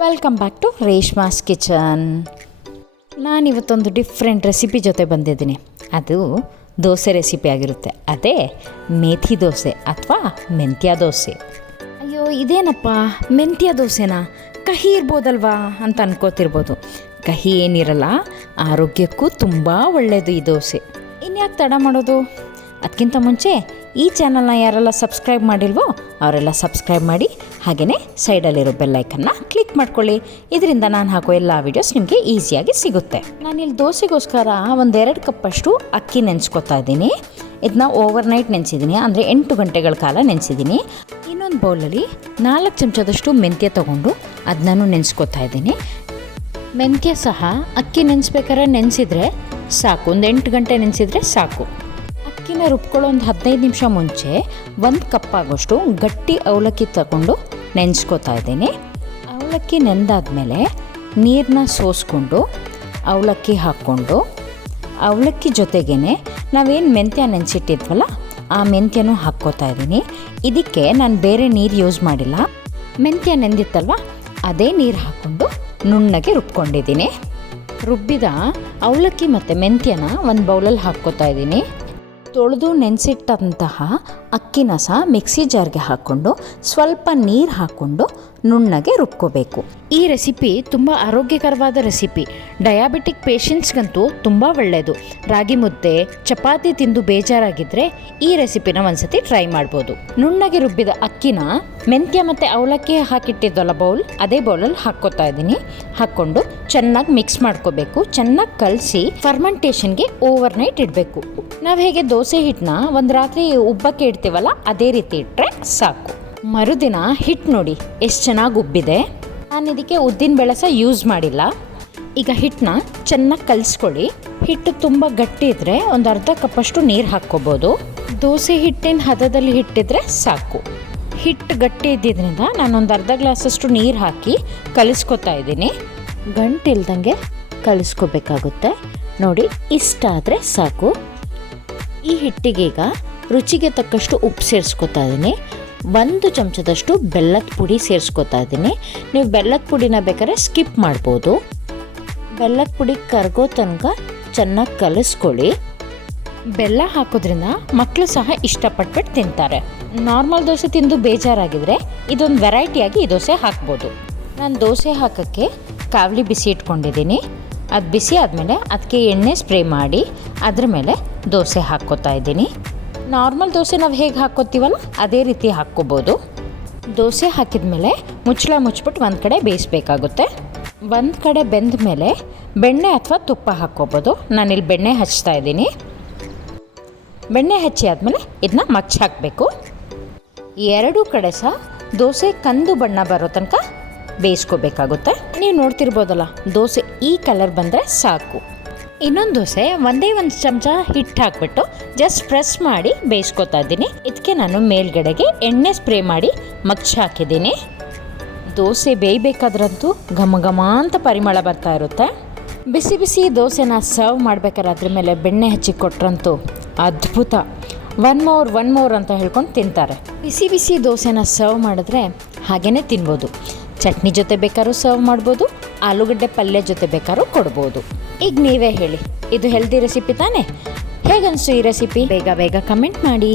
Welcome back to Reshma's kitchen. ನಾನಿವತ್ತೊಂದು different recipe ಜೊತೆ ಬಂದಿದ್ದೀನಿ. ಅದು ದೋಸೆ ರೆಸಿಪಿ ಆಗಿರುತ್ತೆ. ಅದೇ ಮೇಥಿ ದೋಸೆ ಅಥವಾ ಮೆಂತ್ಯ ದೋಸೆ. ಅಯ್ಯೋ ಇದೇನಪ್ಪ ಮೆಂತ್ಯ ದೋಸೆನಾ, ಕಹಿ ಇರ್ಬೋದಲ್ವಾ ಅಂತ ಅನ್ಕೋತಿರ್ಬೋದು. ಕಹಿ ಏನಿರಲ್ಲ, ಆರೋಗ್ಯಕ್ಕೂ ತುಂಬ ಒಳ್ಳೆಯದು ಈ ದೋಸೆ. ಇನ್ಯಾಕೆ ತಡ ಮಾಡೋದು? ಅದಕ್ಕಿಂತ ಮುಂಚೆ ಈ ಚಾನಲ್ನ ಯಾರೆಲ್ಲ ಸಬ್ಸ್ಕ್ರೈಬ್ ಮಾಡಿಲ್ವೋ ಅವರೆಲ್ಲ ಸಬ್ಸ್ಕ್ರೈಬ್ ಮಾಡಿ, ಹಾಗೆಯೇ ಸೈಡಲ್ಲಿರೋ ಬೆಲ್ಲೈಕನ್ನ ಕ್ಲಿಕ್ ಮಾಡ್ಕೊಳ್ಳಿ. ಇದರಿಂದ ನಾನು ಹಾಕೋ ಎಲ್ಲ ವೀಡಿಯೋಸ್ ನಿಮಗೆ ಈಸಿಯಾಗಿ ಸಿಗುತ್ತೆ. ನಾನಿಲ್ಲಿ ದೋಸೆಗೋಸ್ಕರ 1-2 ಕಪ್ಪಷ್ಟು ಅಕ್ಕಿ ನೆನೆಸ್ಕೊತಾ ಇದ್ದೀನಿ. ಇದನ್ನ ಓವರ್ನೈಟ್ ನೆನೆಸಿದ್ದೀನಿ, ಅಂದರೆ 8 ಗಂಟೆಗಳ ಕಾಲ ನೆನೆಸಿದ್ದೀನಿ. ಇನ್ನೊಂದು ಬೌಲಲ್ಲಿ 4 ಚಮಚದಷ್ಟು ಮೆಂತ್ಯ ತೊಗೊಂಡು ಅದನ್ನೂ ನೆನೆಸ್ಕೊತಾ ಇದ್ದೀನಿ. ಮೆಂತ್ಯ ಸಹ ಅಕ್ಕಿ ನೆನೆಸ್ಬೇಕಾದ್ರೆ ನೆನೆಸಿದ್ರೆ ಸಾಕು, ಒಂದು 8 ಗಂಟೆ ನೆನೆಸಿದ್ರೆ ಸಾಕು. ಅಕ್ಕಿನ ರುಬ್ಕೊಳ್ಳೋ ಒಂದು 15 ನಿಮಿಷ ಮುಂಚೆ 1 ಕಪ್ ಆಗೋಷ್ಟು ಗಟ್ಟಿ ಅವಲಕ್ಕಿ ತಗೊಂಡು ನೆನೆಸ್ಕೊತಾ ಇದ್ದೀನಿ. ಅವಲಕ್ಕಿ ನೆಂದಾದ್ಮೇಲೆ ನೀರನ್ನ ಸೋಸ್ಕೊಂಡು ಅವಲಕ್ಕಿ ಹಾಕ್ಕೊಂಡು, ಅವಲಕ್ಕಿ ಜೊತೆಗೇ ನಾವೇನು ಮೆಂತ್ಯ ನೆನೆಸಿಟ್ಟಿದ್ವಲ್ಲ ಆ ಮೆಂತ್ಯನೂ ಹಾಕ್ಕೋತಾ ಇದ್ದೀನಿ. ಇದಕ್ಕೆ ನಾನು ಬೇರೆ ನೀರು ಯೂಸ್ ಮಾಡಿಲ್ಲ. ಮೆಂತ್ಯ ನೆಂದಿತ್ತಲ್ವ ಅದೇ ನೀರು ಹಾಕ್ಕೊಂಡು ನುಣ್ಣಗೆ ರುಬ್ಕೊಂಡಿದ್ದೀನಿ. ರುಬ್ಬಿದ ಅವಲಕ್ಕಿ ಮತ್ತು ಮೆಂತ್ಯನ ಒಂದು ಬೌಲಲ್ಲಿ ಹಾಕ್ಕೋತಾ ಇದ್ದೀನಿ. ತೊಳೆದು ನೆನೆಸಿಟ್ಟಂತಹ ಅಕ್ಕಿನ ಸಹ ಮಿಕ್ಸಿ ಜಾರ್ಗೆ ಹಾಕ್ಕೊಂಡು ಸ್ವಲ್ಪ ನೀರು ಹಾಕ್ಕೊಂಡು ನುಣ್ಣಗೆ ರುಬ್ಕೋಬೇಕು. ಈ ರೆಸಿಪಿ ತುಂಬ ಆರೋಗ್ಯಕರವಾದ ರೆಸಿಪಿ. ಡಯಾಬಿಟಿಕ್ ಪೇಷಂಟ್ಸ್ಗಂತೂ ತುಂಬ ಒಳ್ಳೆಯದು. ರಾಗಿ ಮುದ್ದೆ, ಚಪಾತಿ ತಿಂದು ಬೇಜಾರಾಗಿದ್ದರೆ ಈ ರೆಸಿಪಿನ ಒಂದ್ಸತಿ ಟ್ರೈ ಮಾಡ್ಬೋದು. ನುಣ್ಣಗೆ ರುಬ್ಬಿದ ಅಕ್ಕಿನ ಮೆಂತ್ಯ ಮತ್ತು ಅವಲಕ್ಕಿ ಹಾಕಿಟ್ಟಿದ್ದಲ್ಲ ಬೌಲ್, ಅದೇ ಬೌಲಲ್ಲಿ ಹಾಕ್ಕೋತಾ ಇದ್ದೀನಿ. ಹಾಕ್ಕೊಂಡು ಚೆನ್ನಾಗಿ ಮಿಕ್ಸ್ ಮಾಡ್ಕೋಬೇಕು. ಚೆನ್ನಾಗಿ ಕಲಸಿ ಫರ್ಮೆಂಟೇಷನ್ಗೆ ಓವರ್ನೈಟ್ ಇಡಬೇಕು. ನಾವು ಹೇಗೆ ದೋಸೆ ಹಿಟ್ಟನ್ನ ಒಂದು ರಾತ್ರಿ ಉಬ್ಬಕ್ಕೆ ಇಡ್ತೀವಲ್ಲ ಅದೇ ರೀತಿ ಇಟ್ಟರೆ ಸಾಕು. ಮರುದಿನ ಹಿಟ್ಟು ನೋಡಿ ಎಷ್ಟು ಚೆನ್ನಾಗಿ ಉಬ್ಬಿದೆ. ನಾನು ಇದಕ್ಕೆ ಉದ್ದಿನ ಬೇಳೆ ಸಹ ಯೂಸ್ ಮಾಡಿಲ್ಲ. ಈಗ ಹಿಟ್ಟನ್ನ ಚೆನ್ನಾಗಿ ಕಲಿಸ್ಕೊಳ್ಳಿ. ಹಿಟ್ಟು ತುಂಬ ಗಟ್ಟಿ ಇದ್ದರೆ ಒಂದು ಅರ್ಧ ಕಪ್ಪಷ್ಟು ನೀರು ಹಾಕ್ಕೋಬೋದು. ದೋಸೆ ಹಿಟ್ಟಿನ ಹದದಲ್ಲಿ ಹಿಟ್ಟಿದ್ರೆ ಸಾಕು. ಹಿಟ್ಟು ಗಟ್ಟಿ ಇದ್ದಿದ್ದರಿಂದ ನಾನೊಂದು ಅರ್ಧ ಗ್ಲಾಸಷ್ಟು ನೀರು ಹಾಕಿ ಕಲಿಸ್ಕೊತಾ ಇದ್ದೀನಿ. ಗಂಟಿಲ್ದಂಗೆ ಕಲಿಸ್ಕೋಬೇಕಾಗುತ್ತೆ. ನೋಡಿ ಇಷ್ಟಾದರೆ ಸಾಕು. ಈ ಹಿಟ್ಟಿಗೆ ಈಗ ರುಚಿಗೆ ತಕ್ಕಷ್ಟು ಉಪ್ಪು ಸೇರಿಸ್ಕೊತಾ ಇದ್ದೀನಿ. 1 ಚಮಚದಷ್ಟು ಬೆಲ್ಲದ ಪುಡಿ ಸೇರಿಸ್ಕೊತಾ ಇದ್ದೀನಿ. ನೀವು ಬೆಲ್ಲದ ಪುಡಿನ ಬೇಕಾದ್ರೆ ಸ್ಕಿಪ್ ಮಾಡ್ಬೋದು. ಬೆಲ್ಲದ ಪುಡಿ ಕರಗೋ ತನಕ ಚೆನ್ನಾಗಿ ಕಲಿಸ್ಕೊಳ್ಳಿ. ಬೆಲ್ಲ ಹಾಕೋದ್ರಿಂದ ಮಕ್ಕಳು ಸಹ ಇಷ್ಟಪಟ್ಬಿಟ್ಟು ತಿಂತಾರೆ. ನಾರ್ಮಲ್ ದೋಸೆ ತಿಂದು ಬೇಜಾರಾಗಿದ್ದರೆ ಇದೊಂದು ವೆರೈಟಿಯಾಗಿ ಈ ದೋಸೆ ಹಾಕ್ಬೋದು. ನಾನು ದೋಸೆ ಹಾಕೋಕ್ಕೆ ಕಾವಲಿ ಬಿಸಿ ಇಟ್ಕೊಂಡಿದ್ದೀನಿ. ಅದು ಬಿಸಿ ಆದಮೇಲೆ ಅದಕ್ಕೆ ಎಣ್ಣೆ ಸ್ಪ್ರೇ ಮಾಡಿ ಅದ್ರ ಮೇಲೆ ದೋಸೆ ಹಾಕ್ಕೋತಾ ಇದ್ದೀನಿ. ನಾರ್ಮಲ್ ದೋಸೆ ನಾವು ಹೇಗೆ ಹಾಕ್ಕೋತೀವಲ್ಲ ಅದೇ ರೀತಿ ಹಾಕ್ಕೋಬೋದು. ದೋಸೆ ಹಾಕಿದ ಮೇಲೆ ಮುಚ್ಚಳ ಮುಚ್ಚಿಬಿಟ್ಟು ಒಂದು ಕಡೆ ಬೇಯಿಸ್ಬೇಕಾಗುತ್ತೆ. ಒಂದು ಕಡೆ ಬೆಂದ ಮೇಲೆ ಬೆಣ್ಣೆ ಅಥವಾ ತುಪ್ಪ ಹಾಕ್ಕೋಬೋದು. ನಾನಿಲ್ಲಿ ಬೆಣ್ಣೆ ಹಚ್ತಾ ಇದ್ದೀನಿ. ಬೆಣ್ಣೆ ಹಚ್ಚಿ ಆದಮೇಲೆ ಇದನ್ನ ಮಚ್ಚಿ ಹಾಕಬೇಕು. 2 ಕಡೆ ಸಹ ದೋಸೆ ಕಂದು ಬಣ್ಣ ಬರೋ ತನಕ ಬೇಯಿಸ್ಕೋಬೇಕಾಗುತ್ತೆ. ನೀವು ನೋಡ್ತಿರ್ಬೋದಲ್ಲ, ದೋಸೆ ಈ ಕಲರ್ ಬಂದರೆ ಸಾಕು. ಇನ್ನೊಂದು ದೋಸೆ ಒಂದೇ 1 ಚಮಚ ಹಿಟ್ಟು ಹಾಕ್ಬಿಟ್ಟು ಜಸ್ಟ್ ಪ್ರೆಸ್ ಮಾಡಿ ಬೇಯಿಸ್ಕೊತಾ ಇದ್ದೀನಿ. ಇದಕ್ಕೆ ನಾನು ಮೇಲ್ಗಡೆಗೆ ಎಣ್ಣೆ ಸ್ಪ್ರೇ ಮಾಡಿ ಮಚ್ಚಿ ಹಾಕಿದ್ದೀನಿ. ದೋಸೆ ಬೇಯಬೇಕಾದ್ರಂತೂ ಘಮ ಘಮ ಅಂತ ಪರಿಮಳ ಬರ್ತಾ ಇರುತ್ತೆ. ಬಿಸಿ ಬಿಸಿ ದೋಸೆನ ಸರ್ವ್ ಮಾಡ್ಬೇಕಾದ್ರೆ ಅದ್ರ ಮೇಲೆ ಬೆಣ್ಣೆ ಹಚ್ಚಿ ಕೊಟ್ರಂತೂ ಅದ್ಭುತ. ಒನ್ ಮೋರ್ ಅಂತ ಹೇಳ್ಕೊಂಡು ತಿಂತಾರೆ. ಬಿಸಿ ಬಿಸಿ ದೋಸೆನ ಸರ್ವ್ ಮಾಡಿದ್ರೆ ಹಾಗೇ ತಿನ್ಬೋದು. ಚಟ್ನಿ ಜೊತೆ ಬೇಕಾದ್ರೂ ಸರ್ವ್ ಮಾಡ್ಬೋದು, ಆಲೂಗಡ್ಡೆ ಪಲ್ಯ ಜೊತೆ ಬೇಕಾದ್ರೂ ಕೊಡ್ಬೋದು. ಈಗ ನೀವೇ ಹೇಳಿ, ಇದು ಹೆಲ್ದಿ ರೆಸಿಪಿ ತಾನೇ? ಹೇಗನ್ನಿಸ್ತು ಈ ರೆಸಿಪಿ? ಬೇಗ ಕಮೆಂಟ್ ಮಾಡಿ.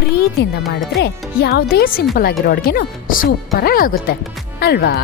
ಪ್ರೀತಿಯಿಂದ ಮಾಡಿದ್ರೆ ಯಾವುದೇ ಸಿಂಪಲ್ ಆಗಿರೋ ಅಡುಗೆನೂ ಸೂಪರಾಗಿ ಆಗುತ್ತೆ ಅಲ್ವಾ?